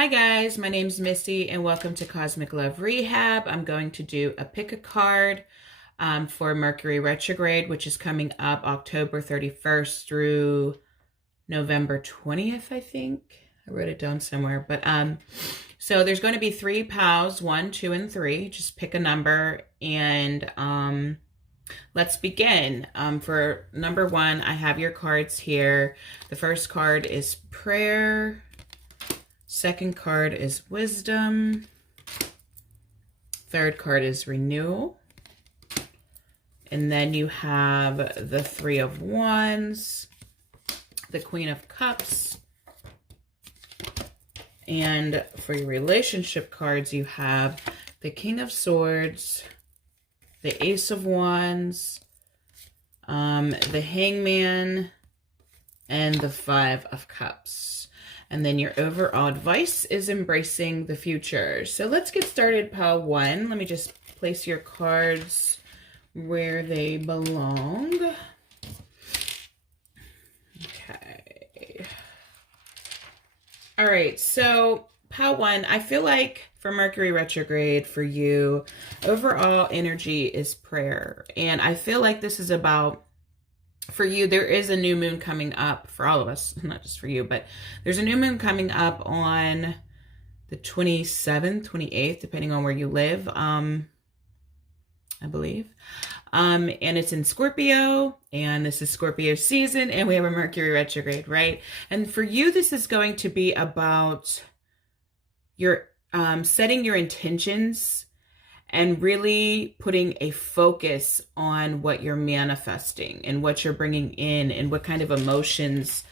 Hi guys, my name's Missy and welcome to Cosmic Love Rehab. I'm going to do a pick a card for Mercury Retrograde, which is coming up October 31st through November 20th, I think. I wrote it down somewhere. But so there's going to be 3 POWs, 1, 2, and 3. Just pick a number and let's begin. For number 1, I have your cards here. The first card is prayer. Second card is wisdom. Third card is renewal. And then you have the 3 of Wands, the Queen of Cups. And for your relationship cards, you have the King of Swords, the Ace of Wands, the Hangman, and the 5 of Cups. And then your overall advice is embracing the future. So let's get started, pile 1. Let me just place your cards where they belong. Okay. All right, so pile 1, I feel like for Mercury retrograde for you, overall energy is prayer. And I feel like this is about, for you, there is a new moon coming up for all of us, not just for you, but there's a new moon coming up on the 27th, 28th, depending on where you live, I believe. And it's in Scorpio, and this is Scorpio season, and we have a Mercury retrograde, right? And for you, this is going to be about your setting your intentions and really putting a focus on what you're manifesting and what you're bringing in and what kind of emotions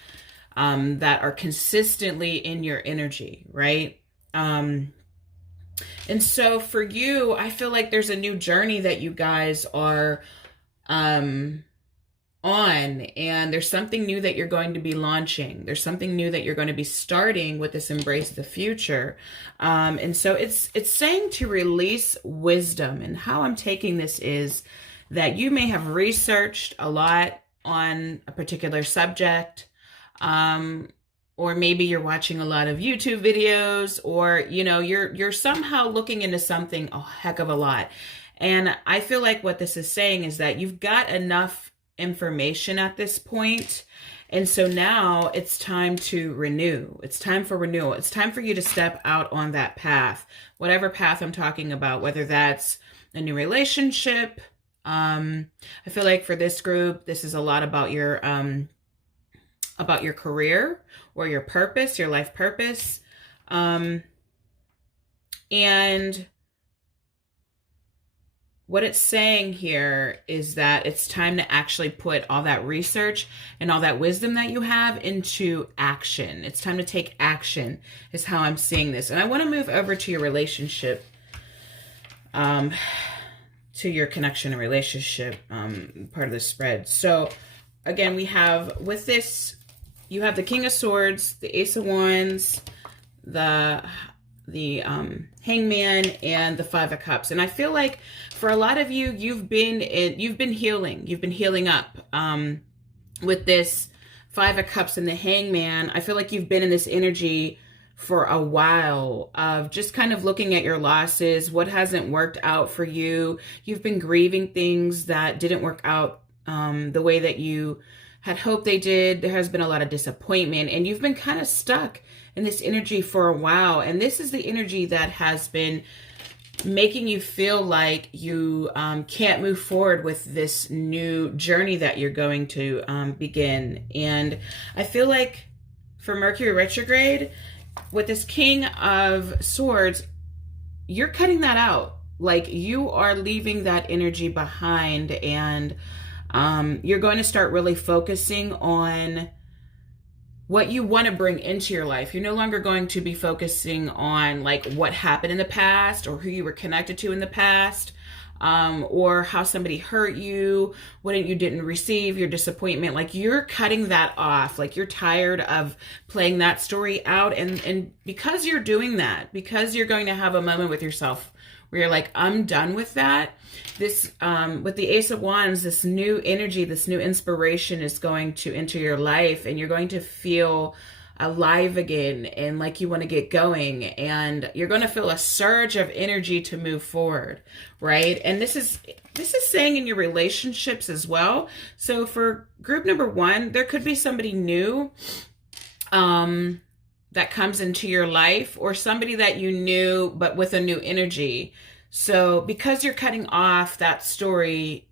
that are consistently in your energy, right? And so for you, I feel like there's a new journey that you guys are on, and there's something new that you're going to be launching. There's something new that you're going to be starting with this embrace the future. And so it's saying to release wisdom. And how I'm taking this is that you may have researched a lot on a particular subject, or maybe you're watching a lot of YouTube videos, or you're somehow looking into something a heck of a lot. And I feel like what this is saying is that you've got enough information at this point. And so now it's time to renew. It's time for renewal. It's time for you to step out on that path, whatever path I'm talking about, whether that's a new relationship. I feel like for this group, this is a lot about your career or your purpose, your life purpose. And what it's saying here is that it's time to actually put all that research and all that wisdom that you have into action. It's time to take action is how I'm seeing this. And I want to move over to your relationship, to your connection and relationship part of the spread. So again, we have with this, you have the King of Swords, the Ace of Wands, the Hangman, and the 5 of Cups. And I feel like for a lot of you, you've been healing up with this 5 of Cups and the Hangman. I feel like you've been in this energy for a while of just kind of looking at your losses, what hasn't worked out for you. You've been grieving things that didn't work out the way that you had hoped they did. There has been a lot of disappointment, and you've been kind of stuck in this energy for a while. And this is the energy that has been making you feel like you can't move forward with this new journey that you're going to begin. And I feel like for Mercury retrograde, with this King of Swords, you're cutting that out. Like, you are leaving that energy behind, and you're going to start really focusing on what you want to bring into your life. You're no longer going to be focusing on like what happened in the past or who you were connected to in the past, or how somebody hurt you, what you didn't receive, your disappointment. Like, you're cutting that off. Like, you're tired of playing that story out. And because you're doing that, because you're going to have a moment with yourself where you're like, I'm done with that. This, with the Ace of Wands, this new energy, this new inspiration is going to enter your life, and you're going to feel alive again and like you want to get going, and you're going to feel a surge of energy to move forward, right? And this is saying in your relationships as well. So for group number 1, there could be somebody new that comes into your life, or somebody that you knew but with a new energy. So because you're cutting off that story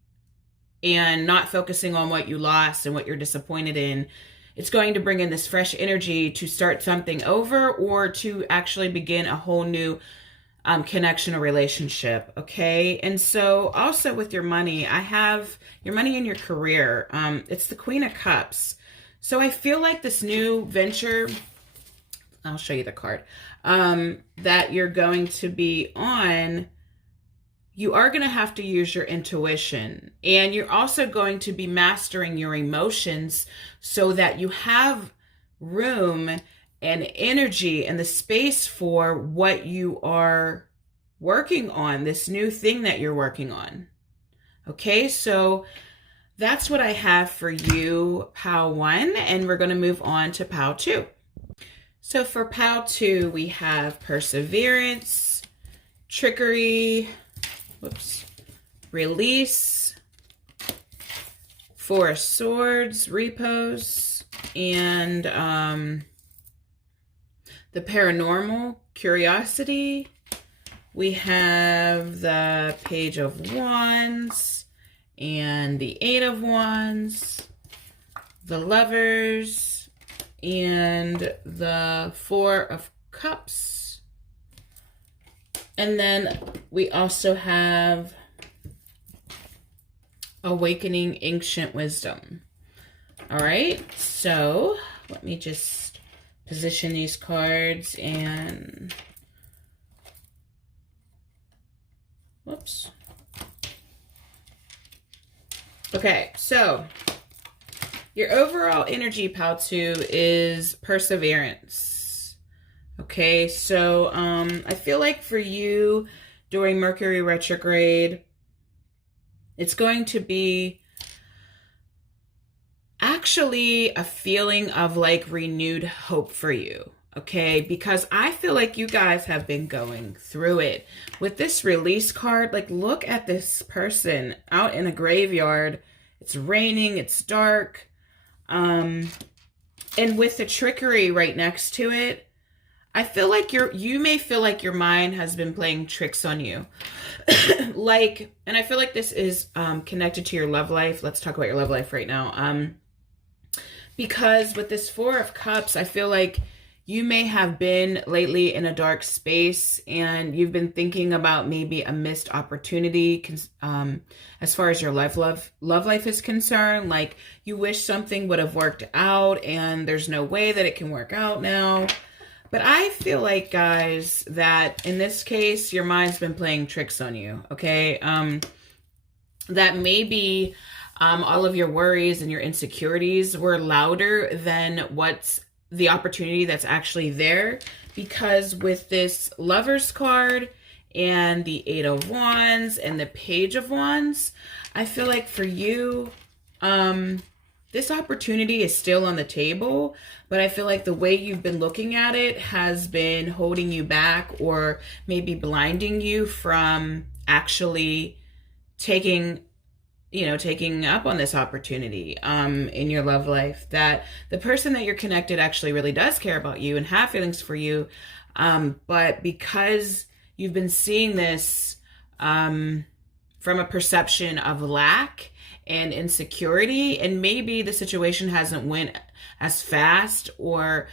and not focusing on what you lost and what you're disappointed in, it's going to bring in this fresh energy to start something over, or to actually begin a whole new connection or relationship. Okay. And so also with your money, I have your money and your career. It's the Queen of Cups. So I feel like this new venture, I'll show you the card, that you're going to be on, you are going to have to use your intuition, and you're also going to be mastering your emotions so that you have room and energy and the space for what you are working on, this new thing that you're working on. Okay, so that's what I have for you, Pile 1, and we're going to move on to Pile 2. So for Pile 2, we have perseverance, trickery, release, 4 of Swords, repose, and the paranormal, curiosity. We have the Page of Wands and the 8 of Wands, the Lovers, and the 4 of Cups. And then we also have Awakening Ancient Wisdom. All right, so let me just position these cards and whoops. Okay, so your overall energy, Pile 2, is perseverance. Okay, so I feel like for you during Mercury retrograde, it's going to be actually a feeling of like renewed hope for you. Okay, because I feel like you guys have been going through it. With this release card, like look at this person out in a graveyard. It's raining, it's dark. And with the trickery right next to it, I feel like you may feel like your mind has been playing tricks on you. And I feel like this is connected to your love life. Let's talk about your love life right now. Because with this 4 of Cups, I feel like you may have been lately in a dark space and you've been thinking about maybe a missed opportunity as far as your love life is concerned. Like you wish something would have worked out and there's no way that it can work out now. But I feel like, guys, that in this case, your mind's been playing tricks on you, okay? That maybe all of your worries and your insecurities were louder than what's the opportunity that's actually there. Because with this Lover's card and the 8 of Wands and the Page of Wands, I feel like for you, this opportunity is still on the table, but I feel like the way you've been looking at it has been holding you back or maybe blinding you from actually taking up on this opportunity in your love life, that the person that you're connected actually really does care about you and have feelings for you. But because you've been seeing this from a perception of lack and insecurity, and maybe the situation hasn't went as fast or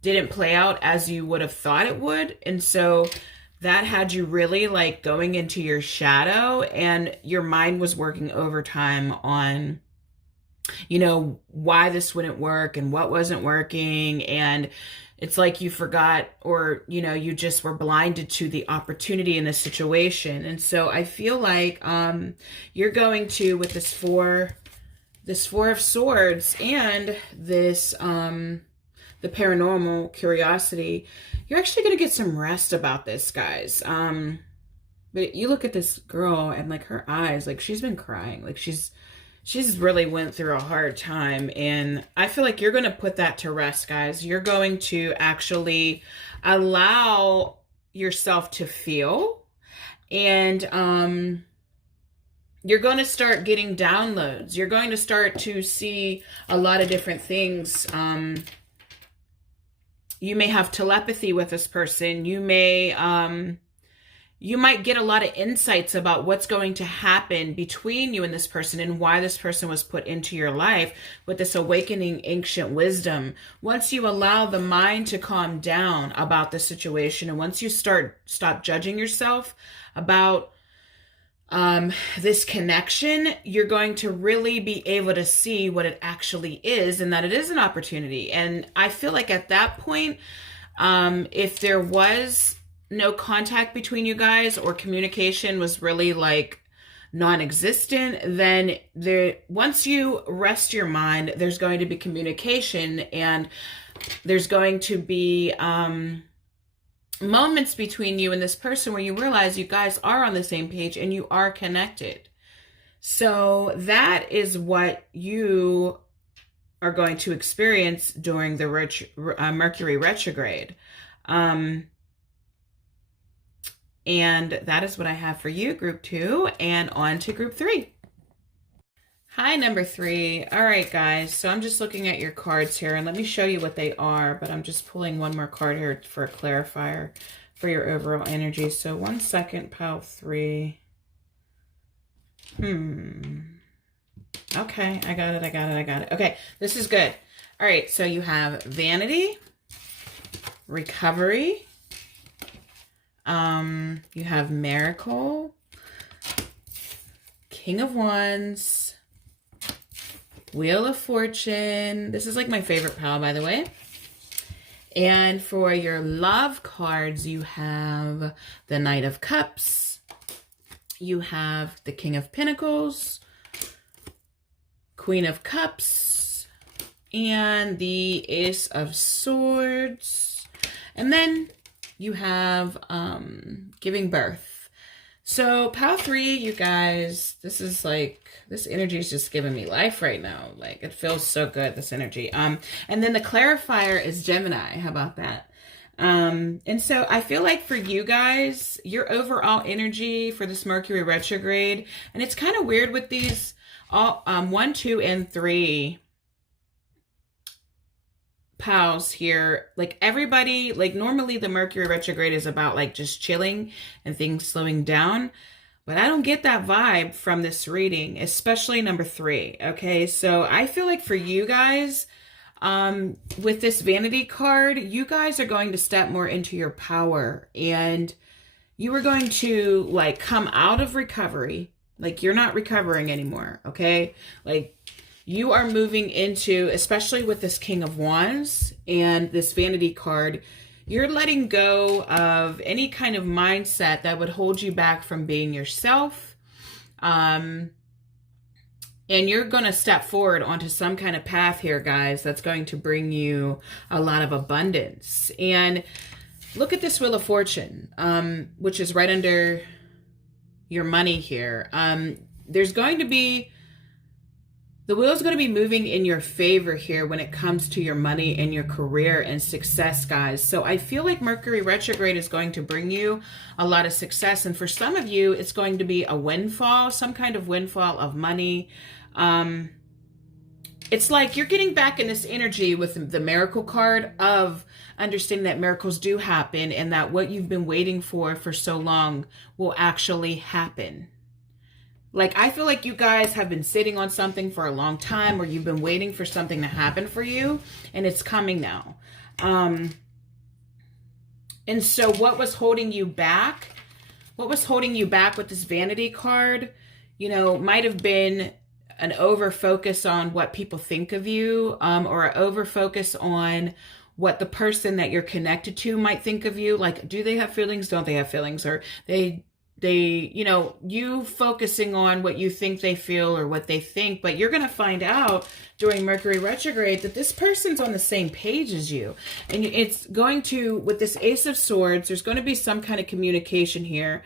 didn't play out as you would have thought it would. And so that had you really like going into your shadow, and your mind was working overtime on, why this wouldn't work and what wasn't working. And it's like you forgot, or, you just were blinded to the opportunity in this situation. And so I feel like you're going to, with this four of Swords and this, the paranormal, curiosity, you're actually going to get some rest about this, guys. But you look at this girl and like her eyes, like she's been crying. Like she's she's really went through a hard time, and I feel like you're going to put that to rest, guys. You're going to actually allow yourself to feel, and you're going to start getting downloads. You're going to start to see a lot of different things. You may have telepathy with this person. You might get a lot of insights about what's going to happen between you and this person and why this person was put into your life with this awakening ancient wisdom. Once you allow the mind to calm down about the situation, and once you stop judging yourself about this connection, you're going to really be able to see what it actually is, and that it is an opportunity. And I feel like at that point, if there was no contact between you guys, or communication was really like non-existent, then once you rest your mind, there's going to be communication, and there's going to be moments between you and this person where you realize you guys are on the same page and you are connected. So that is what you are going to experience during the Mercury retrograde. And that is what I have for you, group 2, and on to group 3. Hi, number 3. All right, guys. So I'm just looking at your cards here, and let me show you what they are, but I'm just pulling one more card here for a clarifier for your overall energy. So 1 second, pile 3. Okay, I got it. Okay, this is good. All right, so you have vanity, recovery, you have miracle, King of Wands, Wheel of Fortune. This is like my favorite pile, by the way. And for your love cards, you have the Knight of Cups, you have the King of Pentacles, Queen of Cups, and the Ace of Swords. And then you have giving birth. So pile 3, you guys, this is like, this energy is just giving me life right now. Like, it feels so good, this energy. And then the clarifier is Gemini. How about that? And so I feel like for you guys, your overall energy for this Mercury retrograde, and it's kind of weird with these 1, 2, and 3 pals here, like everybody, like normally the Mercury retrograde is about like just chilling and things slowing down, but I don't get that vibe from this reading, especially number 3. Okay, so I feel like for you guys, with this vanity card, you guys are going to step more into your power, and you are going to like come out of recovery. Like, you're not recovering anymore. Okay, like you are moving into, especially with this King of Wands and this vanity card, you're letting go of any kind of mindset that would hold you back from being yourself. And you're going to step forward onto some kind of path here, guys, that's going to bring you a lot of abundance. And look at this Wheel of Fortune, which is right under your money here. There's going to be, the wheel is going to be moving in your favor here when it comes to your money and your career and success, guys. So I feel like Mercury retrograde is going to bring you a lot of success. And for some of you, it's going to be a windfall, some kind of windfall of money. It's like you're getting back in this energy with the miracle card of understanding that miracles do happen, and that what you've been waiting for so long will actually happen. Like, I feel like you guys have been sitting on something for a long time, or you've been waiting for something to happen for you, and it's coming now. And so what was holding you back? What was holding you back with this vanity card, you know, might have been an over focus on what people think of you, or an over focus on what the person that you're connected to might think of you. Like, do they have feelings? Don't they have feelings? Or they, you know, you focusing on what you think they feel or what they think. But you're going to find out during Mercury retrograde that this person's on the same page as you. And it's going to, with this Ace of Swords, there's going to be some kind of communication here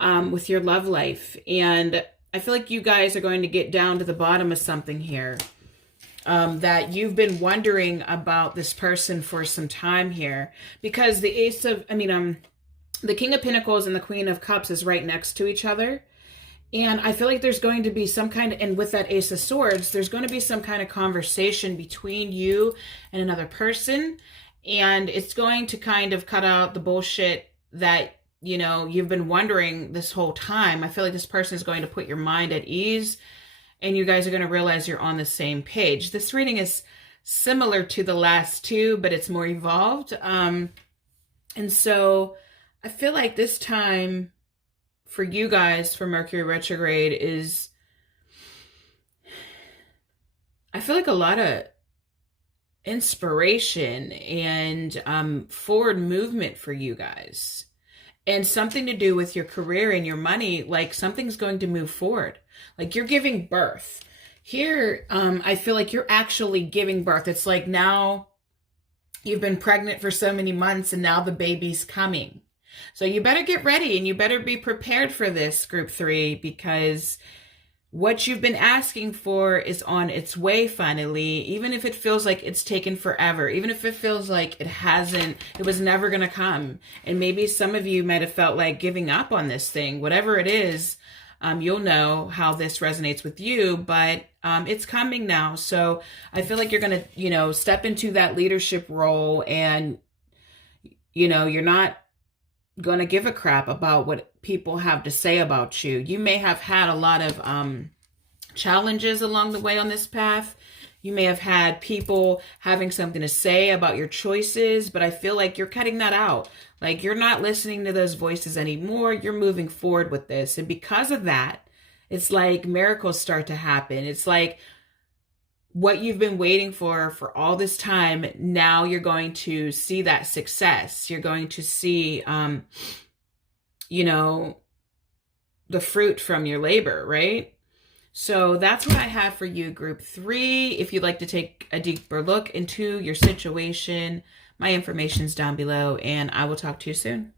with your love life. And I feel like you guys are going to get down to the bottom of something here. That you've been wondering about this person for some time here, because the the King of Pentacles and the Queen of Cups is right next to each other. And I feel like there's going to be some kind of, and with that Ace of Swords, there's going to be some kind of conversation between you and another person. And it's going to kind of cut out the bullshit that, you know, you've been wondering this whole time. I feel like this person is going to put your mind at ease, and you guys are going to realize you're on the same page. This reading is similar to the last two, but it's more evolved. And so I feel like this time for you guys, for Mercury retrograde, is, I feel like a lot of inspiration and forward movement for you guys, and something to do with your career and your money. Like something's going to move forward. Like you're giving birth here. I feel like you're actually giving birth. It's like now you've been pregnant for so many months and now the baby's coming. So you better get ready and you better be prepared for this, group 3, because what you've been asking for is on its way finally, even if it feels like it's taken forever, even if it feels like it was never going to come. And maybe some of you might have felt like giving up on this thing, whatever it is. You'll know how this resonates with you, but it's coming now. So I feel like you're going to, you know, step into that leadership role, and, you know, you're not going to give a crap about what people have to say about you. You may have had a lot of challenges along the way on this path. You may have had people having something to say about your choices, but I feel like you're cutting that out. Like you're not listening to those voices anymore. You're moving forward with this. And because of that, it's like miracles start to happen. It's like what you've been waiting for all this time. Now you're going to see that success. You're going to see, you know, the fruit from your labor, right? So that's what I have for you, group 3. If you'd like to take a deeper look into your situation, my information's down below, and I will talk to you soon.